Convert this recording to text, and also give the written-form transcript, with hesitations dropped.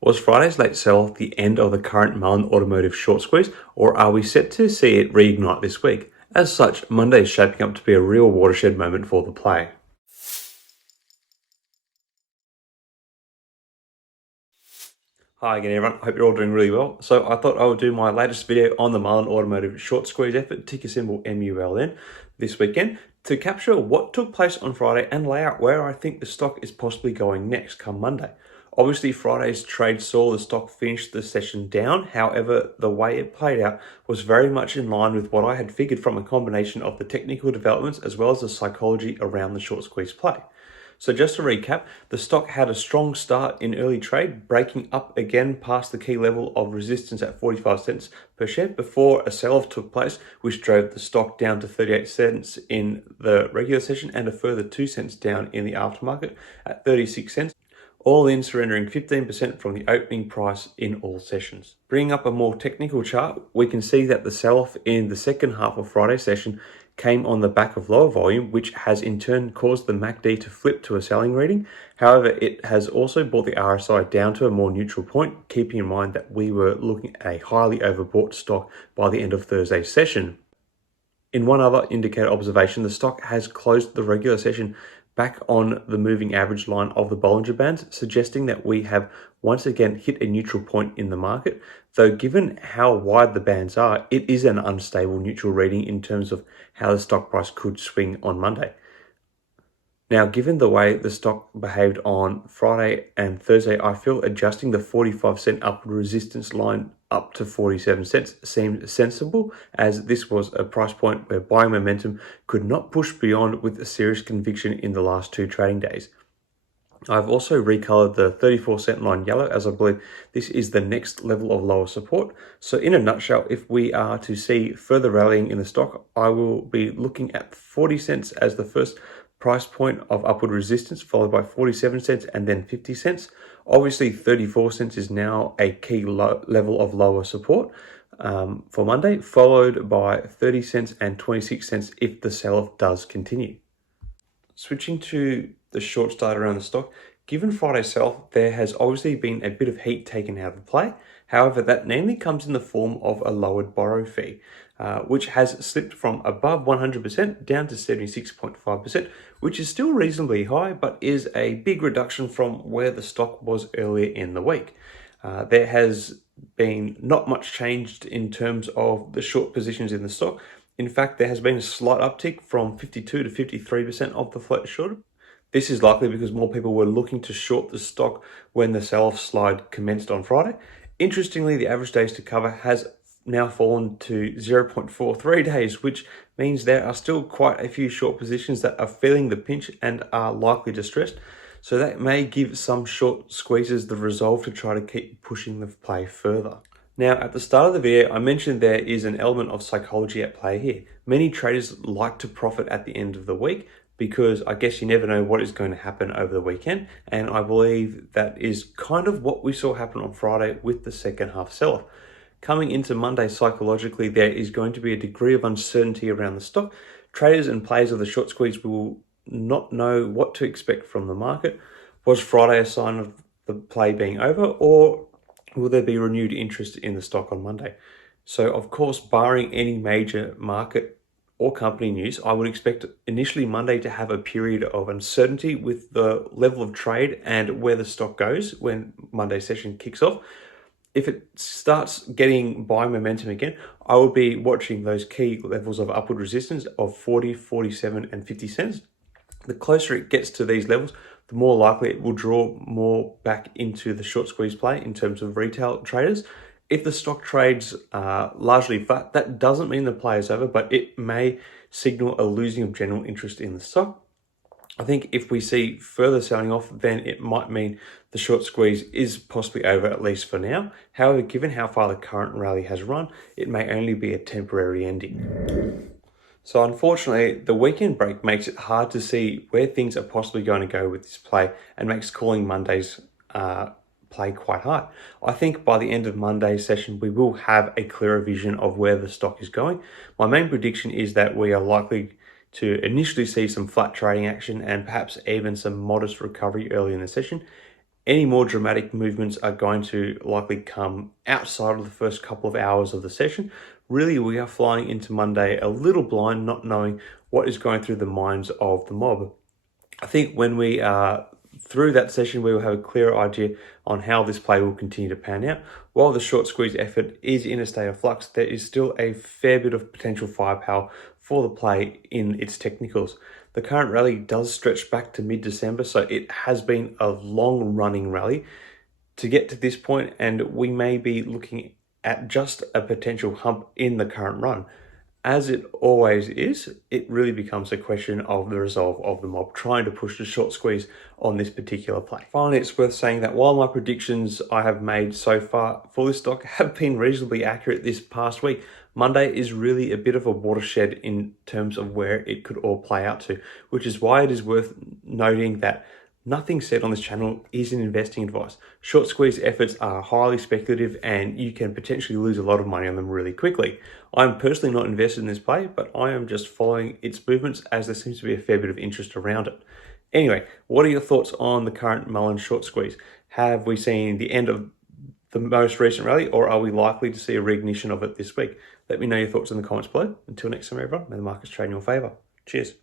Was Friday's late sell the end of the current Mullen Automotive short squeeze, or are we set to see it reignite this week? As such, Monday is shaping up to be a real watershed moment for the play. Hi again everyone, hope you're all doing really well. So I thought I would do my latest video on the Mullen Automotive short squeeze effort, ticker symbol MULN, this weekend to capture what took place on Friday and lay out where I think the stock is possibly going next come Monday. Obviously Friday's trade saw the stock finish the session down, however the way it played out was very much in line with what I had figured from a combination of the technical developments as well as the psychology around the short squeeze play. So just to recap, the stock had a strong start in early trade, breaking up again past the key level of resistance at 45 cents per share before a sell-off took place, which drove the stock down to 38 cents in the regular session and a further 2 cents down in the aftermarket at 36 cents, all in surrendering 15% from the opening price in all sessions. Bringing up a more technical chart, we can see that the sell-off in the second half of Friday's session came on the back of lower volume, which has in turn caused the MACD to flip to a selling reading. However, it has also brought the RSI down to a more neutral point, keeping in mind that we were looking at a highly overbought stock by the end of Thursday's session. In one other indicator observation, the stock has closed the regular session back on the moving average line of the Bollinger Bands, suggesting that we have once again hit a neutral point in the market. Though given how wide the bands are, it is an unstable neutral reading in terms of how the stock price could swing on Monday. Now, given the way the stock behaved on Friday and Thursday, I feel adjusting the 45-cent upward resistance line up to 47 cents seemed sensible, as this was a price point where buying momentum could not push beyond with a serious conviction in the last 2 trading days. I've also recolored the 34-cent line yellow, as I believe this is the next level of lower support. So in a nutshell, if we are to see further rallying in the stock, I will be looking at 40 cents as the first price point of upward resistance, followed by 47 cents and then 50 cents. Obviously 34 cents is now a key level of lower support for Monday, followed by 30 cents and 26 cents if the sell-off does continue. Switching to the short start around the stock, given Friday's sell-off, there has obviously been a bit of heat taken out of the play. However, that namely comes in the form of a lowered borrow fee, which has slipped from above 100% down to 76.5%, which is still reasonably high, but is a big reduction from where the stock was earlier in the week. There has been not much changed in terms of the short positions in the stock. In fact, there has been a slight uptick from 52 to 53% of the float shorted. This is likely because more people were looking to short the stock when the sell-off slide commenced on Friday. Interestingly, the average days to cover has now fallen to 0.43 days, which means there are still quite a few short positions that are feeling the pinch and are likely distressed. So that may give some short squeezes the resolve to try to keep pushing the play further. Now, at the start of the video, I mentioned there is an element of psychology at play here. Many traders like to profit at the end of the week because I guess you never know what is going to happen over the weekend. And I believe that is kind of what we saw happen on Friday with the second half sell-off. Coming into Monday, psychologically, there is going to be a degree of uncertainty around the stock. Traders and players of the short squeeze will not know what to expect from the market. Was Friday a sign of the play being over, or will there be renewed interest in the stock on Monday? So, of course, barring any major market or company news, I would expect initially Monday to have a period of uncertainty with the level of trade and where the stock goes when Monday's session kicks off. If it starts getting buy momentum again, I will be watching those key levels of upward resistance of 40, 47, and 50 cents. The closer it gets to these levels, the more likely it will draw more back into the short squeeze play in terms of retail traders. If the stock trades largely flat, that doesn't mean the play is over, but it may signal a losing of general interest in the stock. I think if we see further selling off, then it might mean the short squeeze is possibly over, at least for now. However, given how far the current rally has run, it may only be a temporary ending. So unfortunately, the weekend break makes it hard to see where things are possibly going to go with this play and makes calling Monday's play quite hard. I think by the end of Monday's session, we will have a clearer vision of where the stock is going. My main prediction is that we are likely to initially see some flat trading action and perhaps even some modest recovery early in the session. Any more dramatic movements are going to likely come outside of the first couple of hours of the session. Really, we are flying into Monday a little blind, not knowing what is going through the minds of the mob. I think when we are through that session, we will have a clearer idea on how this play will continue to pan out. While the short squeeze effort is in a state of flux, there is still a fair bit of potential firepower for the play in its technicals. The current rally does stretch back to mid-December, so it has been a long-running rally to get to this point, and we may be looking at just a potential hump in the current run. As it always is, it really becomes a question of the resolve of the mob trying to push the short squeeze on this particular play. Finally, it's worth saying that while my predictions I have made so far for this stock have been reasonably accurate this past week, Monday is really a bit of a watershed in terms of where it could all play out to, which is why it is worth noting that nothing said on this channel is an investing advice. Short squeeze efforts are highly speculative and you can potentially lose a lot of money on them really quickly. I'm personally not invested in this play, but I am just following its movements as there seems to be a fair bit of interest around it. Anyway, what are your thoughts on the current Mullen short squeeze? Have we seen the end of the most recent rally, or are we likely to see a reignition of it this week? Let me know your thoughts in the comments below. Until next time, everyone, may the markets trade in your favor. Cheers.